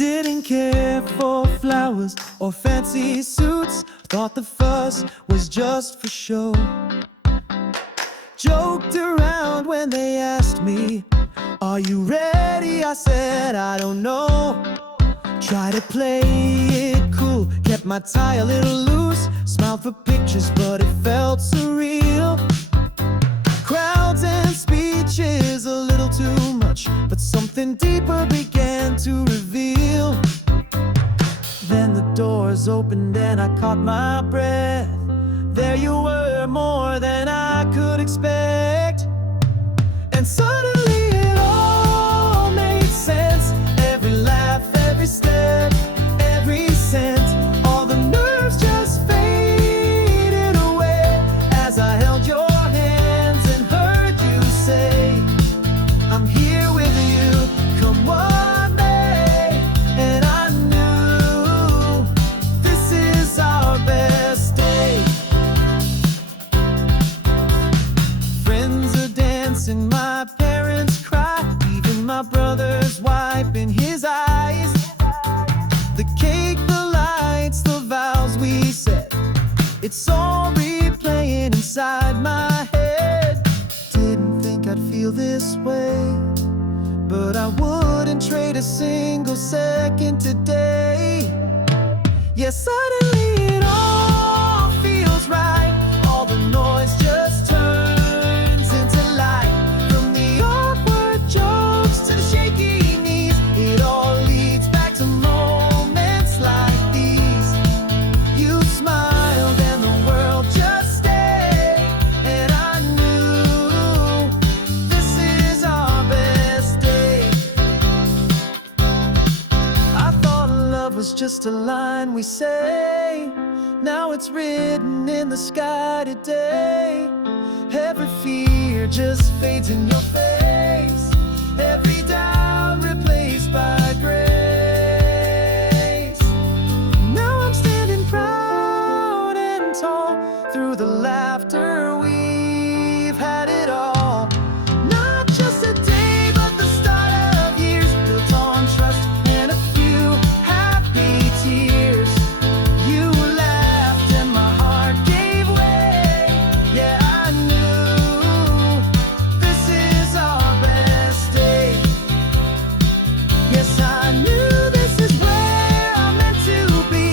Didn't care for flowers or fancy suits. Thought the fuss was just for show. Joked around when they asked me, "Are you ready?" I said, "I don't know." Tried to play it cool, kept my tie a little loose. Smiled for pictures, but it felt surreal. Crowds and speeches a little too much, but something deeper began to reveal. Then the doors opened and I caught my breath. There you were, more than I could expect. And suddenly it all made sense. Every laugh, every step, every scent. All the nerves just faded away as I held your hands and heard you say, "I'm here with you, come what may." And I knew this is our best day. Friends are dancing, my parents cry, even my brother's wiping his eyes. The cake, the lights, the vows we said, it's all replaying inside my head. Didn't think I'd feel this way, but I wouldn't trade a single second today. Yeah, suddenly it all feels right. All the noise just turns into light. From the awkward jokes to the shaky knees, it all leads back to moments like these. You smiled and the world just stayed, and I knew this is our best day. I thought love was just a line we say. Now it's written in the sky today. Every fear just fades in your face. Every doubt replaced by grace. Now I'm standing proud and tall. Through the laughter we've had it all. Not just a day, but the start of years built on trust and a few happy tears. You laughed and my heart gave way. Yeah, I knew this is our best day. Yes, I knew this is where I'm meant to be.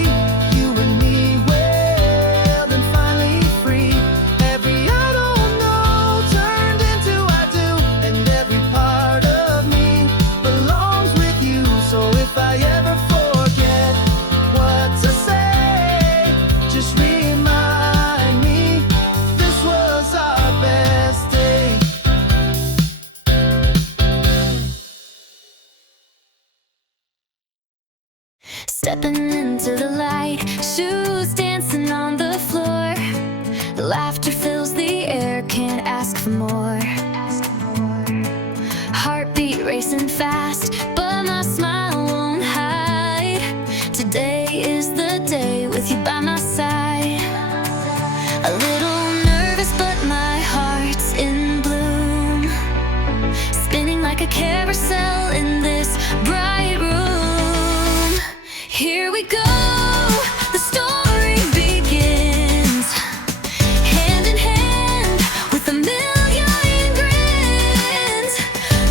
You and me, well and finally free. Every I don't know turned into I do, and every part of me belongs with you. So if I ever forget what to say, just remind me this was our best day. Stepping into the light, shoes dancing on the floor. The laughter fills the air, can't ask for more. Heartbeat racing fast, but my smile won't hide. Today is the day with you by my side. A little nervous, but my heart's in bloom. Spinning like a carousel in this bright room. Here we go, the story begins. Hand in hand with a million grins.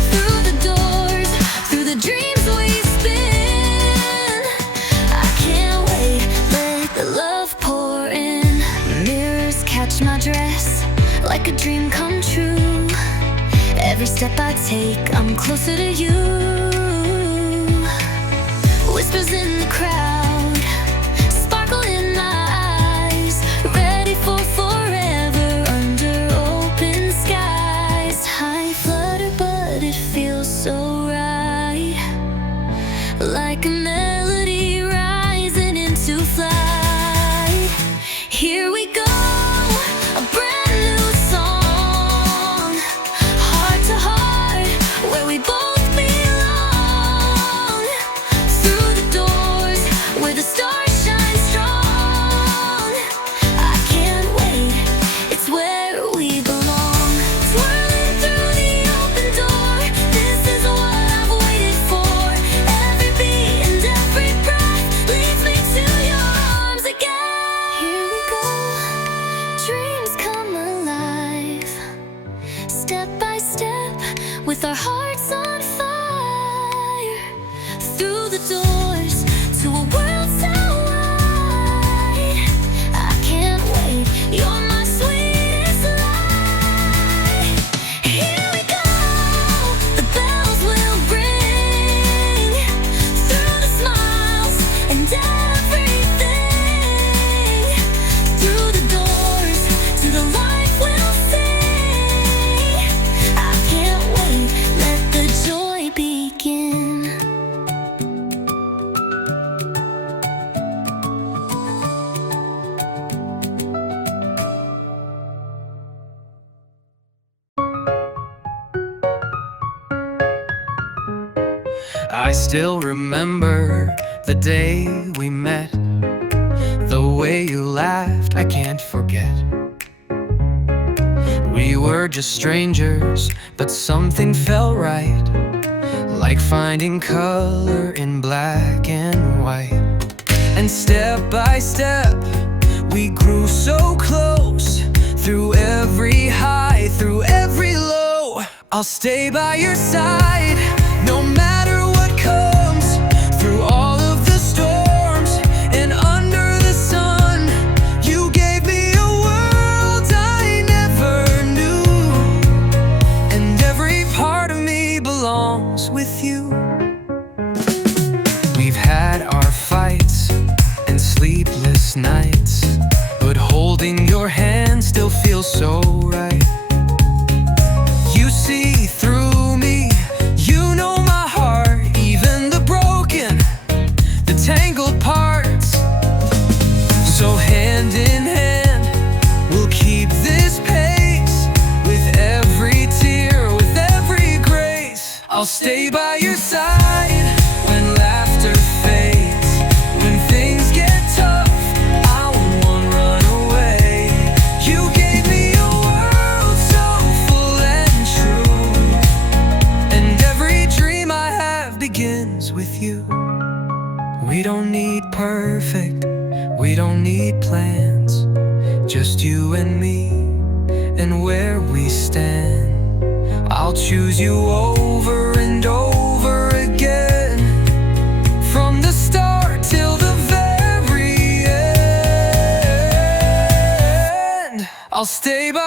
Through the doors, through the dreams we spin. I can't wait, let the love pour in. Mirrors catch my dress like a dream come true. Every step I take, I'm closer to you. Whispers in the crowd, sparkle in my eyes. Ready for forever under open skies. I flutter, but it feels so right. Like a melody rising into flight. Here we go, a brand new song. Heart to heart, where we both belong. Through the doors, with our hearts on fire, through the doors to a world so wide. I can't wait, you're my sweetest lie. Here we go, the bells will ring, through the smiles and everything, through the doors to the life we'll sing. I can't wait, let the joy begin. I still remember the day we met. The way you laughed, I can't forget. We were just strangers, but something felt right, like finding color in black and white. And step by step, we grew so close, through every high, through every low. I'll stay by your side, no matter what comes, through all of the storms and under the sun. You gave me a world I never knew, and every part of me belongs with you. We've had our fights and sleepless nights, but holding your hand still feels so right. You see through me, you know my heart, even the broken, the tangled parts. So hand in hand, we'll keep this pace, with every tear, with every grace. I'll stay by your side when laughter fades, when things get tough, I won't run away. You gave me a world so full and true, and every dream I have begins with you. We don't need perfect, we don't need plans, just you and me, and where we stand. I'll choose you over and over again, from the start till the very end. I'll stay by